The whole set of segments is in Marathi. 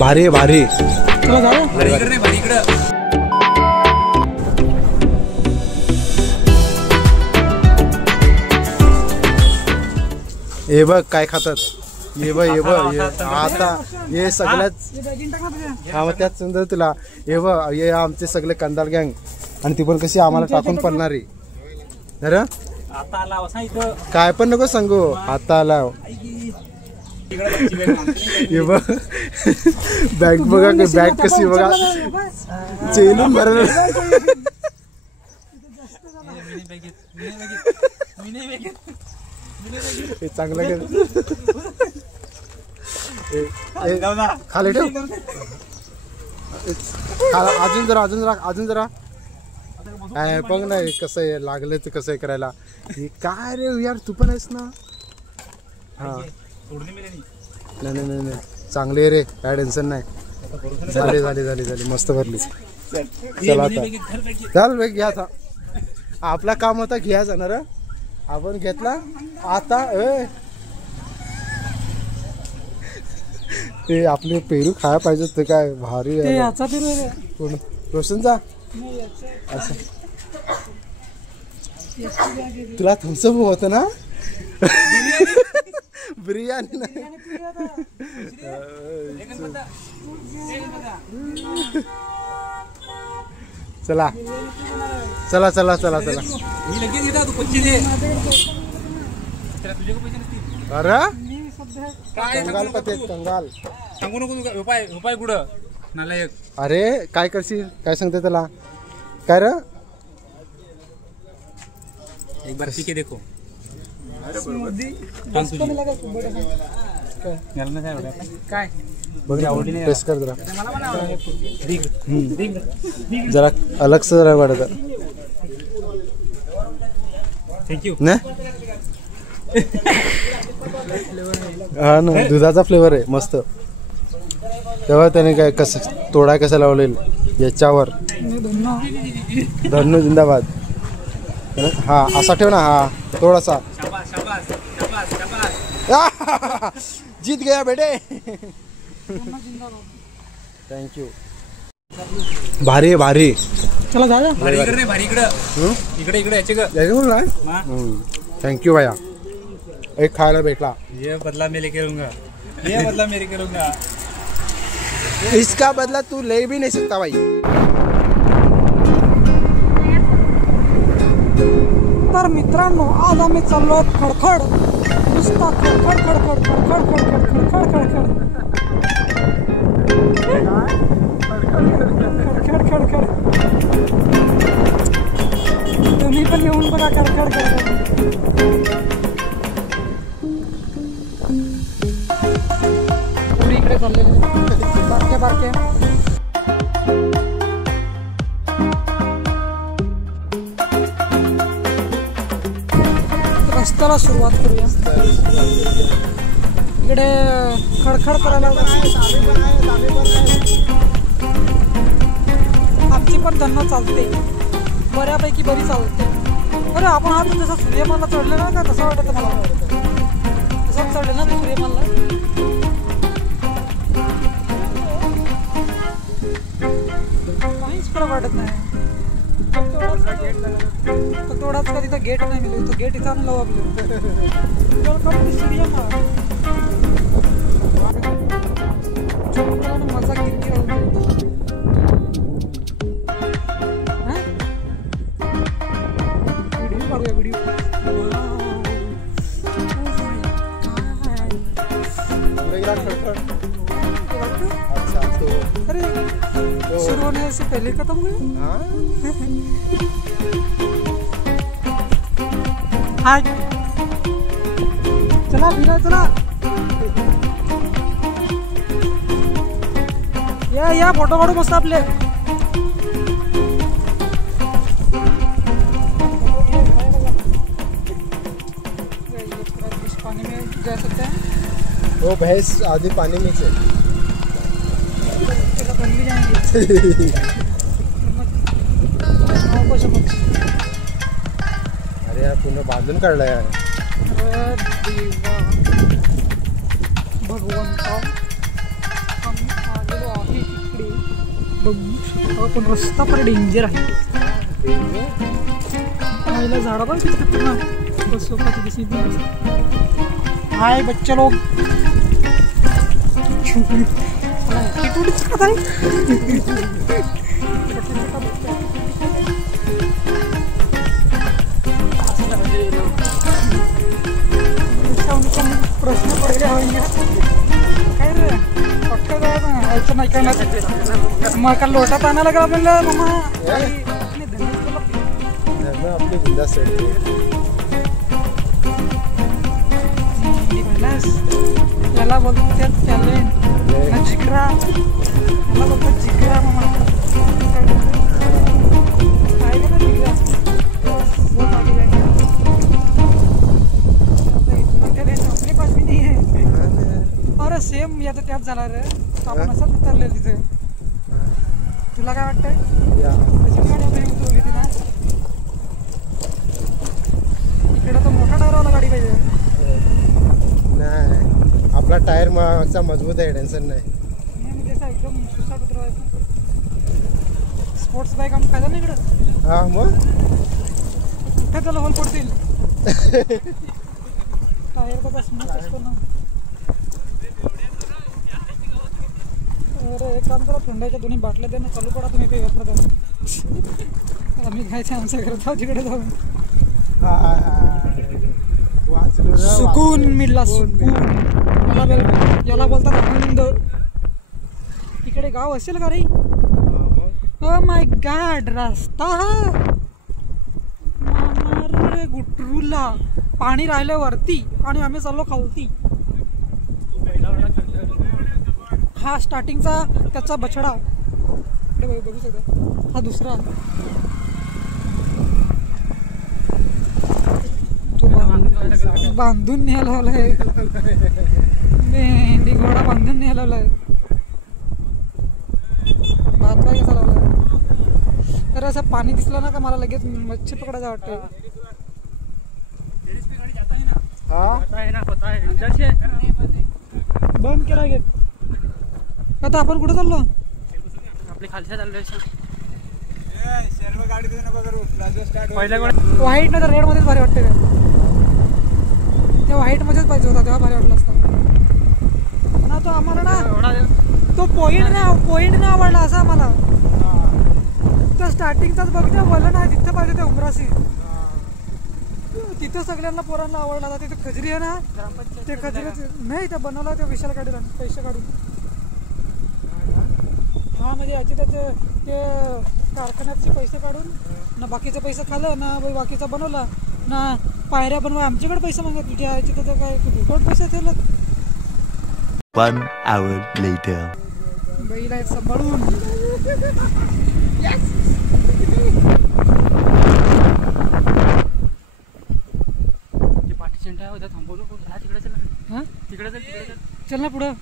भारी आहे भारी. हे बघ काय खातात. ये बघ आता हे सगळ्याच हा मग त्यात सुंदर तुला. हे बघ हे आमचे सगळे कंदाल गँग आणि ती पण कशी आम्हाला टाकून पडणारी. अरे काय पण नको सांगू. आता आला हे बघ बॅग बघा बॅग कशी बघा चेलून भरलं. हे चांगलं खाली ठेव. अजून जरा बघ ना कसं आहे लागलं तर कसं आहे करायला. काय रे यार तू पण आहेस ना. हा नाही चांगली आहे रे काय टेन्शन नाही. झाली मस्त भरली. चला आता चाल बघ घ्या आता. आपला काम होता घ्यायचा ना रे आपण घेतला. आता ते आपले पेरू खायला पाहिजे ते काय भारी आहे. कोण रोशनचा असं तुला थम्सअप होत ना. बिर्याणी नाही. चला अरे कंगाल पते कंगाल सांगू नको. रुपये कुठं नालायक. अरे काय करशील काय सांगते त्याला काय रे. एक बार पीके देखो. काय बघ ना टेस्ट कर जरा अलग से जरा वाटत. थँक्यू ना हा ना दुधाचा फ्लेवर आहे मस्त. तेव्हा त्याने काय कसं तोडा कसा लावलेल याच्यावर. धन्नो जिंदाबाद. हा असा ठेव ना. हा थोडासा जीत गया बेटे. थँक्यू. भारी आहे भारी. चला जा भारी इकडे याचे थँक्यू भैया. एक खायला भेटला. ये बदला मैं लेके रहूंगा. इसका बदला तू ले भी नहीं सकता भाई. तर मित्रांनो आज आम्ही चाललो खडखड. नुसता खडखड खडखड खडखड खडखड खडखड खडखड खडखड. तुम्ही पण येऊन बघा खडखड खडखड. इकडे चाललेले बारके रस्त्याला सुरुवात करूया. इकडे खडखड करायला आमची पण धन्नो चालते बऱ्यापैकी बरी चालते. अरे आपण आज जसं सूर्यमानला चढले ना का तसं वाटतं मला. तसंच चढले ना सूर्यमानला. काहीच फरक वाटत नाही. थोडाच का तिथं गेट नाही मिळेल. तो गेट इथं आणलं आपलं मजा किती व्हिडिओ काढूया व्हिडिओ. अरे शुरू होने से पहले खत्म हुआ. हाय चला फिरा चला. या फोटो काढू मस्त आपले. पानी में जा सकते हैं. वो भैंस आधी पानी में से बन भी जाएंगे. अरे यार पूर्ण बांधून काढलाय. भगवंता इकडे बघू शकतो पण रस्ता फार डेंजर आहे. आईला झाडा पण दिसतात ना बस सोपाची दिसत नाही. हाय बच्चे लोग प्रश्न पडले काय रे पक्का जायचं नाही करणार मग का लोटात आणायला का म्हणलं मामा आपली बिंदास याला बोलतात टॅलेंट जिगरा याला बोलतात जिगरा मामा आहे का ना जिगरा बहुत आगे जाएंगे अपने पास भी नहीं है. अरे सेम याचा त्याच झाला रे आपण असंच उतरले तिथे. तुला काय वाटतंय तशी गाडी आपण उतरवली ती ना इकडे तर मोठा टायरवाला गाडी पाहिजे. नाही आपला टायर मागचा मजबूत आहे टेन्शन नाही. म्हणजे असं एकदम सुसाट उतरवायचं स्पोर्ट्स बाईक आम्ही खायला नाही इकडं. हा मग कुठे त्याला होल पडतील टायर बघा स्मूथ असतो ना. अरे एक काम करा थंडाच्या दोन्ही बाटल्या द्या ना चालू पडा तुम्ही काही वापरत आहोत आम्ही खायचं आमच्या घरात जाऊ तिकडे जाऊन सुकून मिळला सुकून याला बोलतात आनंद. इकडे गाव असेल का रे. ओ माय गॉड रस्ता रे गुटरूला पाणी राहिलं वरती आणि आम्ही चाललो खालती. हा स्टार्टिंगचा त्याचा बछडा इकडे बघू शकता. हा दुसरा तो बांधून न्यायलाय मेंढी घोडा बांधून न्यायलाय. भात काय कसा लावलाय. तर असं पाणी दिसलं ना का मला लगेच मच्छी पकडायचं वाटतं. बंद केला गेट. आता आपण कुठं चाललो आपली खालच्या चाललोय व्हाईट नाही तर रेड मध्येच भारी वाटते का. त्या व्हाईट मध्येच पाहिजे होता तेव्हा भारी वाटलं असतं ना. तो आम्हाला ना तो पॉइंट नाही आवडला असा आम्हाला. तो स्टार्टिंगचाच बघ ना बोललं ना तिथं पाहिजे ते उमरासी तिथं सगळ्यांना पोरांना आवडला. तिथे खजरी आहे ना ते खजरी नाही ते बनवला ते विशाल काढून पैसे काढून. हा म्हणजे याचे त्याचे ते कारखान्याचे पैसे काढून ना बाकीचे पैसे खाल्लं ना बाकीचा बनवला ना पायऱ्या बनवा आमच्याकडे पैसे मागत तुझ्या याचे त्याचं काय फुकट पैसे ठेवलं. 1 hour later. बैल आहेत सांभाळून. पार्टिशन काय होतं थांबवलं तिकडे चल हां तिकडे चल ना पुढं.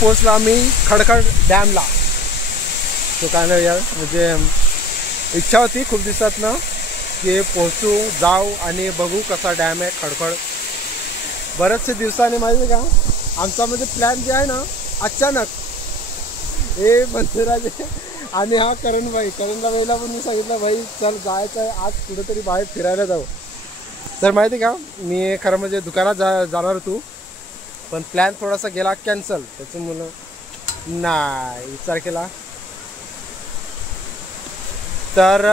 पोहोचलो आम्ही खडखड डॅमला. तो काय नाही यार म्हणजे इच्छा होती खूप दिवसात ना की पोहोचू जाऊ आणि बघू कसा डॅम आहे खडखड. बरेचसे दिवसांनी माहिती आहे का आमचा म्हणजे प्लॅन जे आहे ना अचानक हे बंधुराजे आणि हा करणला बाईला पण मी सांगितलं भाई चल जायचं आहे आज कुठेतरी बाहेर फिरायला जाऊ. तर माहिती आहे का मी खरं म्हणजे दुकानात जाणार होतो पण प्लॅन थोडासा गेला कॅन्सल. त्याच्यामुळं नाही विचार केला तर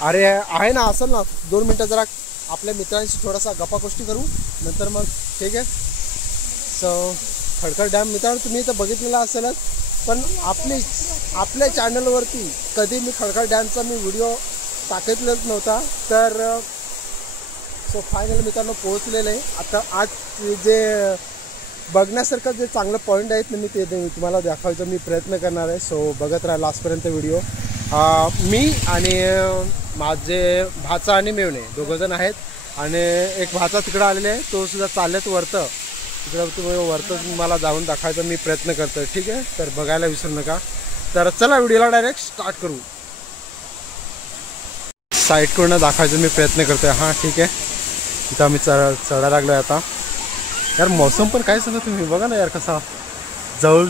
अरे आहे ना असेल ना 2 मिनटं जरा आपल्या मित्रांशी थोडासा गप्पागोष्टी करू नंतर मग ठीक आहे. सो खडखड डॅम मित्रांनो तुम्ही तर बघितलेला असेलच पण आपल्या चॅनलवरती कधी मी खडखड डॅमचा व्हिडिओ टाकतलेच नव्हता. तर सो फायनल मित्रांनो पोहोचलेलं आहे. आता आज जे बघण्यासारखं जे चांगलं पॉईंट आहेत ना मी ते तुम्हाला दाखवायचा मी प्रयत्न करणार आहे. सो बघत राहा लास्टपर्यंत व्हिडिओ. मी आणि माझे भाचा आणि मेवणे दोघंजण आहेत आणि एक भाचा तिकडं आलेले आहे तो सुद्धा चाललेत वरतं तिकडं तुम्ही वरतं मला जाऊन दाखवायचा मी प्रयत्न करतो ठीक आहे. तर बघायला विसरू नका. तर चला व्हिडिओला डायरेक्ट स्टार्ट करू. साईड करून दाखवायचा मी प्रयत्न करतोय. हां ठीक आहे. इथं आम्ही चढायला लागलोय आता. यार मौसम पण काय सांगा तुम्ही बघा ना यार कसा जवळ.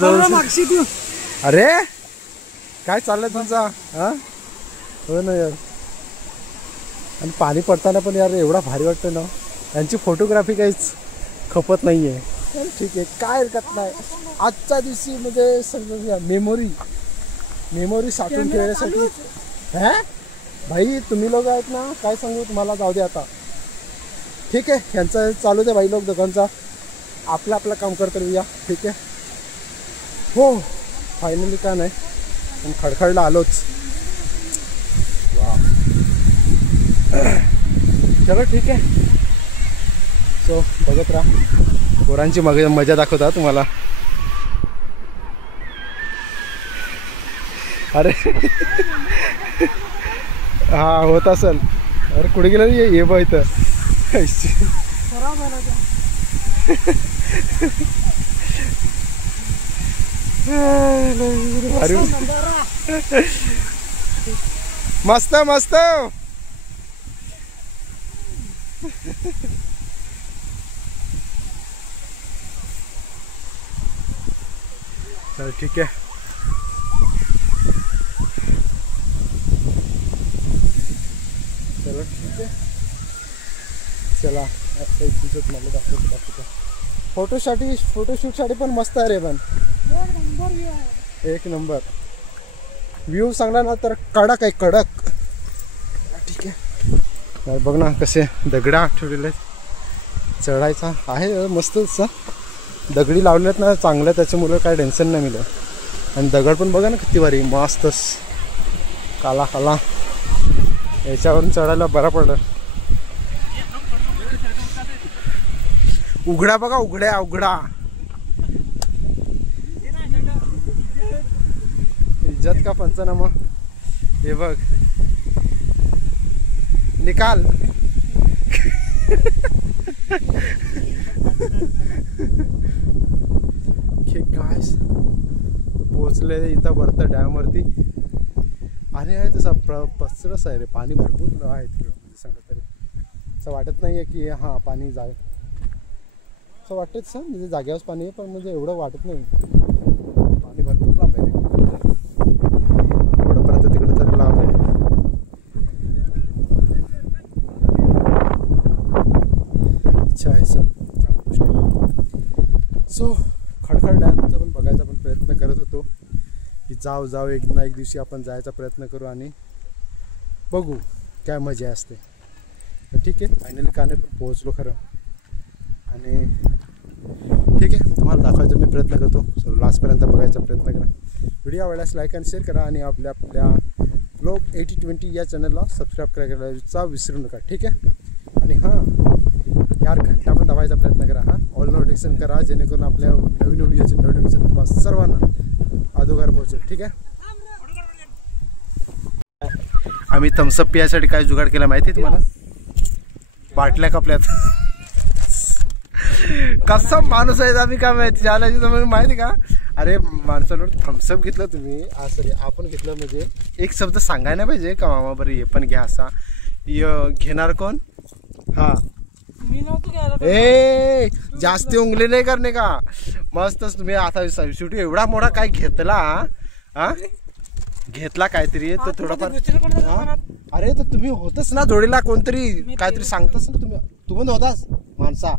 अरे काय चाललंय तुमचा? हां हो ना यार. आणि पाणी पडताना पण यार एवढा भारी वाटतं ना. यांची फोटोग्राफी काहीच खपत नाही आहे. ठीक आहे काय हरकत नाही. आजच्या दिवशी म्हणजे सगळं मेमोरी साठवून ठेवण्यासाठी. हा भाई तुम्ही लोक आहेत ना काय सांगू तुम्हाला. जाऊ दे आता ठीक आहे. यांचं चालू द्या भाई लोक दोघांचा. आपलं काम करतो या. ठीक आहे हो फायनली का नाही पण खडखडला आलोच. वा चलो ठीक आहे. सो बघत राहा. पोरांची मजा दाखवता तुम्हाला. अरे हा होत असेल. अरे कुठे गेलं ये बघ इथं. मस्त मस्त. चल ठीक आहे. चलो ठीक आहे. चला मला दाखवतो. फोटोशूटसाठी पण मस्त आहे रे. पण एक नंबर व्ह्यू सांगला ना तर कडक आहे कडक. ठीक आहे बघ ना कसे दगडा ठेवलेले. चढायचा आहे मस्तच. दगडी लावलेत ना चांगलं त्याच्यामुळे काय टेन्शन नाही मिळलं. आणि दगड पण बघा ना किती भारी मस्तच काला काला. याच्यावरून चढायला बरं पडलं. उघडा बघा उघडा. इज्जत का पंचनामा. हे बघ निकाल. गाइस पोहोचले इथं वरतं डॅमवरती. आणि आहे तसा पसरस आहे रे. पाणी भरपूर आहे तिकडं. म्हणजे सांगा तरी असं वाटत नाही आहे की हां पाणी जाय असं वाटतं सर. म्हणजे जाग्यावर पाणी आहे पण म्हणजे एवढं वाटत नाही. पाणी भरपूर लांब आहे रे. एवढंपर्यंत तिकडं तरी लांब आहे. अच्छा आहे सर चांगली गोष्ट आहे. सो खडखड डॅमचा पण बघायचा पण प्रयत्न करत होतो की जाऊ एक ना एक दिवशी आपण जायचा प्रयत्न करू आणि बघू काय मजा असते. ठीक आहे फायनली काने पण पोहोचलो खरं. आणि ठीक आहे तुम्हाला दाखवायचा मी प्रयत्न करतो. सो लास्टपर्यंत बघायचा प्रयत्न करा. व्हिडिओ आवडल्यास लाईक आणि शेअर करा. आणि आपल्या ब्लॉग 8020 या चॅनलला सबस्क्राईब करायचा विसरू नका. ठीक आहे. आणि हां यार घंटा पण दाबायचा प्रयत्न करा. हां ऑल नोटिफिकेशन करा जेणेकरून आपल्या नवीन व्हिडिओचे नोटिफिकेशन तुम्हाला सर्वांना अगोदर पोहोचेल. ठीक आहे. आम्ही थम्सअप पियासाठी काय जुगाड केला माहिती आहे तुम्हाला. बाटल्या कपल्यात. कसा माणूस आहे आम्ही काय माहिती चालायची तुम्हाला माहिती का. अरे माणसावर थम्सअप घेतलं तुम्ही सॉरी आपण घेतलं म्हणजे एक शब्द सांगायला नाही पाहिजे का मामा बरं हे पण घ्या असा. घेणार कोण. हां ए जास्ती उंगली नाही करणे का. मस्तच तुम्ही आता शेवटी एवढा मोठा काय घेतला. हा घेतला काहीतरी तर थोडाफार. अरे तर तुम्ही होतच ना जोडीला कोणतरी काहीतरी सांगतच ना. तू पण होतास माणसा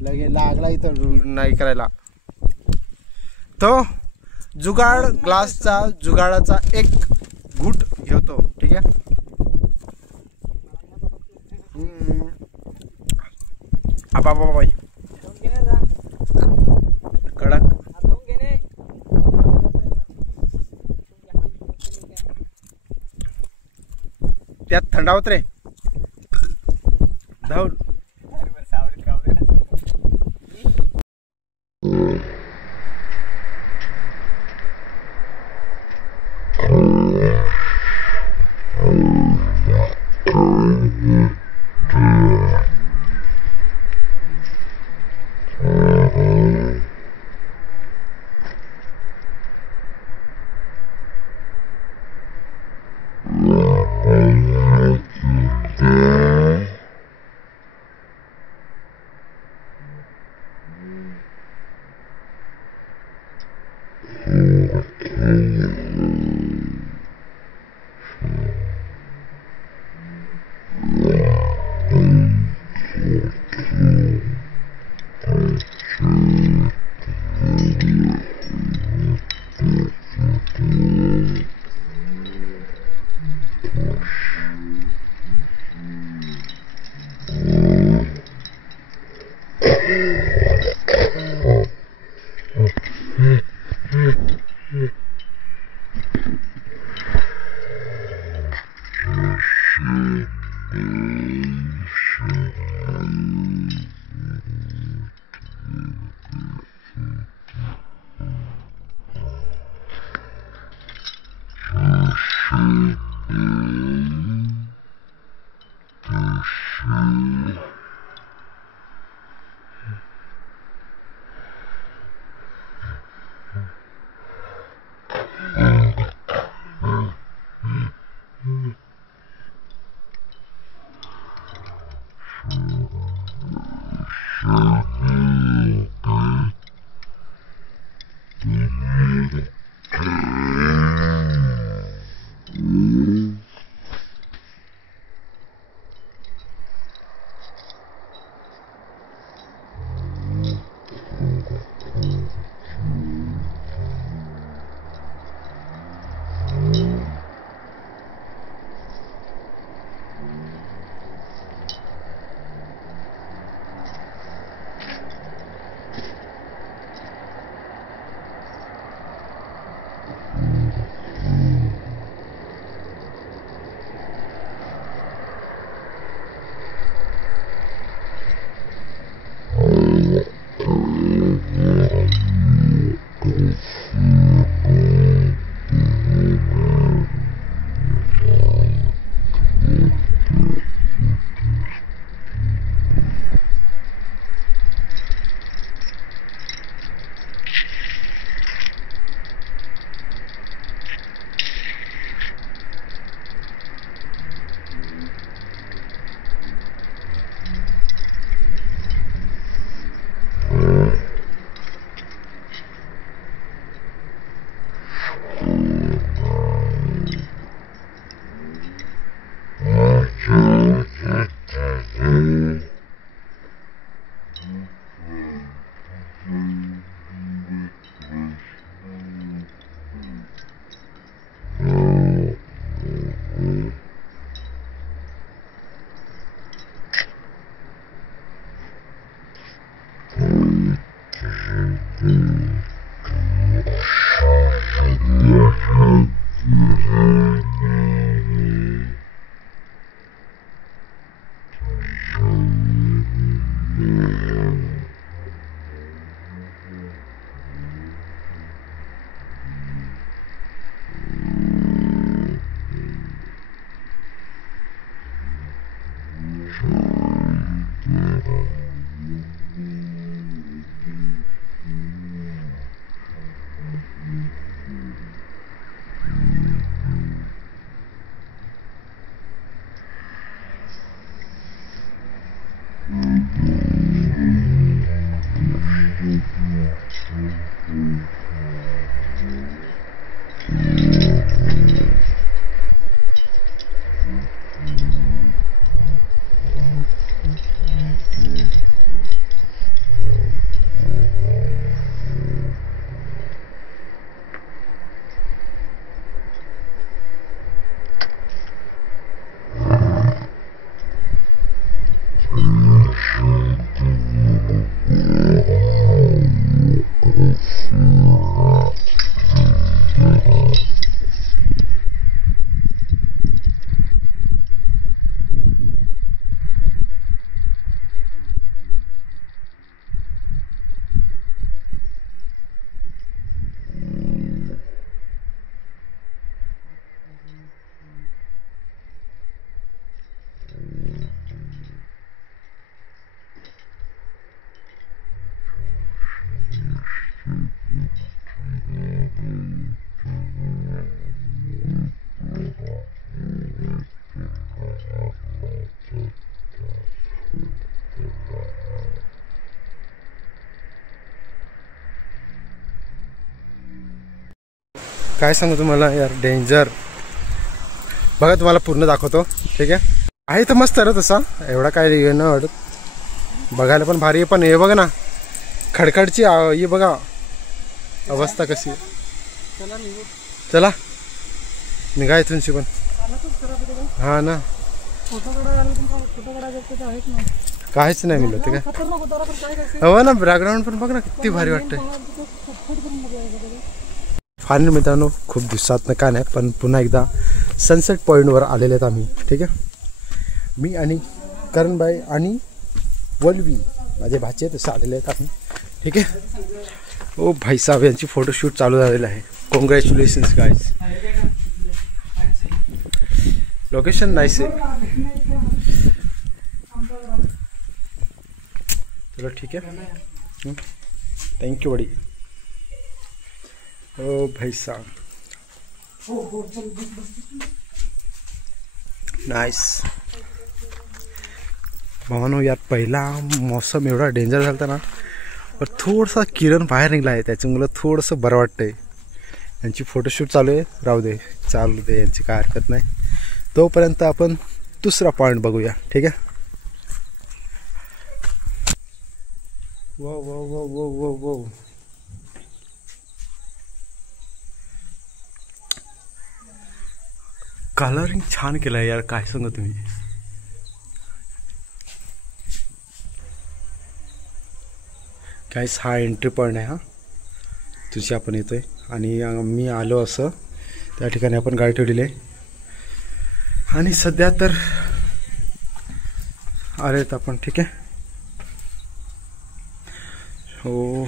लगे लागला इथं नाही करायला. तो जुगाड ग्लासचा जुगाडाचा एक घूट घेतो. ठीक आहे. बाबा बाई कडक. त्यात थंडावत रे धावून. काय सांगू तुम्हाला यार, डेंजर. बघा तुम्हाला पूर्ण दाखवतो. ठीक आहे तर मस्त आहे तसा, एवढा काय न वाटत, बघायला पण भारी आहे. पण हे बघा ना खडखडची ही बघा अवस्था कशी. चला निघा इथूनशी पण. हा ना, काहीच नाही मिळत ते काय. हो ना, बॅकग्राऊंड पण बघ ना किती भारी वाटतंय. फायनल मित्रांनो, खूप दिवसात काय नाही पण पुन्हा एकदा सनसेट पॉईंटवर आलेले आहेत आम्ही. ठीक आहे, मी आणि करणबाई आणि वल्वी माझे भाचे तसं आलेले आहेत आम्ही. ठीक आहे. ओ भाई साहेब यांची फोटोशूट चालू झालेलं आहे. Congratulations guys. लोकेशन नाईस आहे. चलो ठीक है, थैंक यू बड़ी. ओ भाई साहब नाइस. भावानो यार, पहिला मौसम एवढा डेंजर झाला ना, पण थोडासा किरण बाहेर निघला आहे, त्याच्यामुळे थोडंसं बरं वाटतंय. यांची फोटोशूट चालू आहे, राहू दे चालू दे, यांची काय हरकत नाही. तोपर्यंत आपण दुसरा पॉईंट बघूया. ठीक आहे. वो वो वो वो वो वो कलरिंग छान केलं यार, काय सांगू तुम्ही. काहीच हा एंट्री पॉईंट आहे. हा तुझी आपण येतोय आणि मी आलो असं त्या ठिकाणी आपण गाडी ठेवलेली आहे. आणि सध्या तर आलेत आपण. ठीक आहे. हो